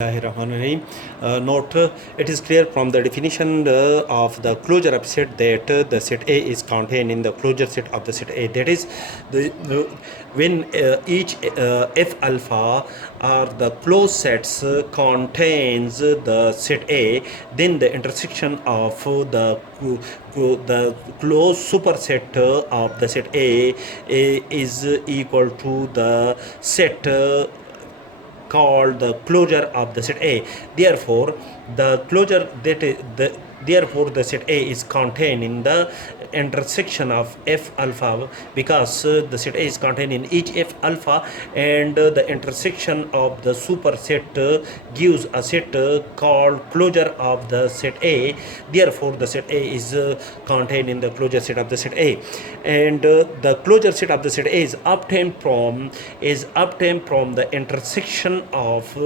Rahim. Note, it is clear from the definition of the closure of set that the set A is contained in the closure set of the set A. That is, when each f alpha or the closed sets contains the set A, then the intersection of the closed superset of the set A is equal to the set called the closure of the set A. Therefore, the closure that is therefore the set A is contained in the intersection of f alpha, because the set A is contained in each f alpha, and the intersection of the superset gives a set called closure of the set A. Therefore, the set A is contained in the closure set of the set A, and the closure set of the set A is obtained from the intersection of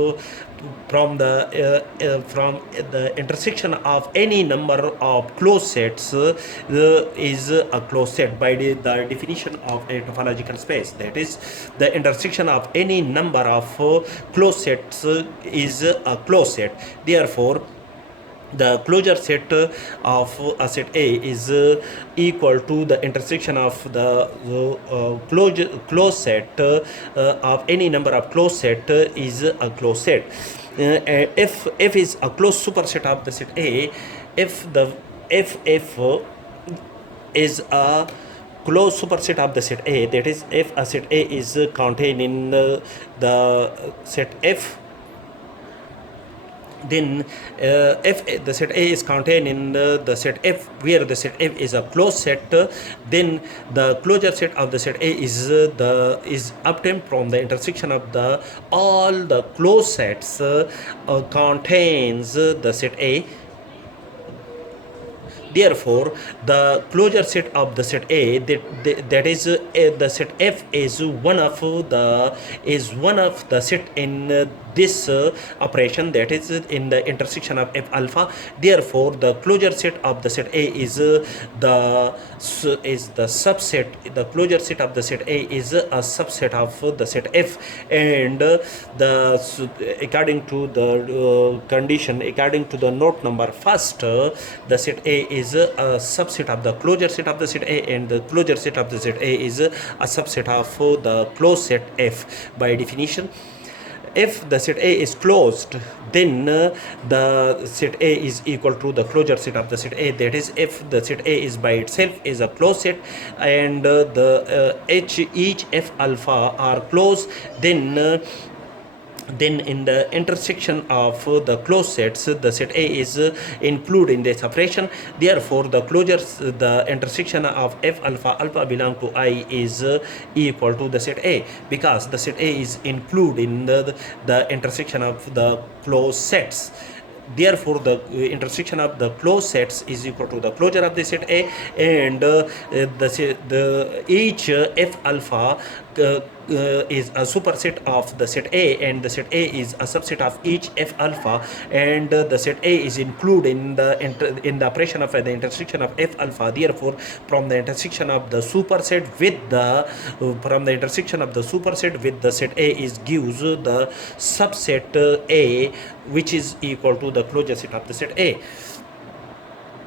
from the intersection of any number of closed sets is a closed set by the definition of a topological space. That is, the intersection of any number of closed sets is a closed set. Therefore, the closure set of a set A is equal to the intersection of the closed set of any number of closed set is a closed set. If F is a closed superset of the set A, if is a closed superset of the set A, that is, if a set A is contained in the set F, then if the set A is contained in the set F, where the set F is a closed set, then the closure set of the set A is obtained from the intersection of all the closed sets contains the set A. Therefore, the closure set of the set A, that is the set F is one of the set in this operation, that is in the intersection of f alpha. Therefore, the closure set of the set A is the subset. The closure set of the set A is a subset of the set F, and according to the condition, according to the note number first, the set A is a subset of the closure set of the set A, and the closure set of the set A is a subset of the closed set F. By definition, if the set A is closed, then the set A is equal to the closure set of the set A. That is, if the set A is by itself is a closed set, and each f alpha are closed, then in the intersection of the closed sets, the set A is included in this operation. Therefore, the intersection of f alpha belong to I is equal to the set A, because the set A is included in the intersection of the closed sets. Therefore, the intersection of the closed sets is equal to the closure of the set A, and each f alpha is a superset of the set A, and the set A is a subset of each f alpha, and the set A is included in the operation of the intersection of f alpha. Therefore, from the intersection of the superset with the set A is gives the subset A, which is equal to the closure set of the set A.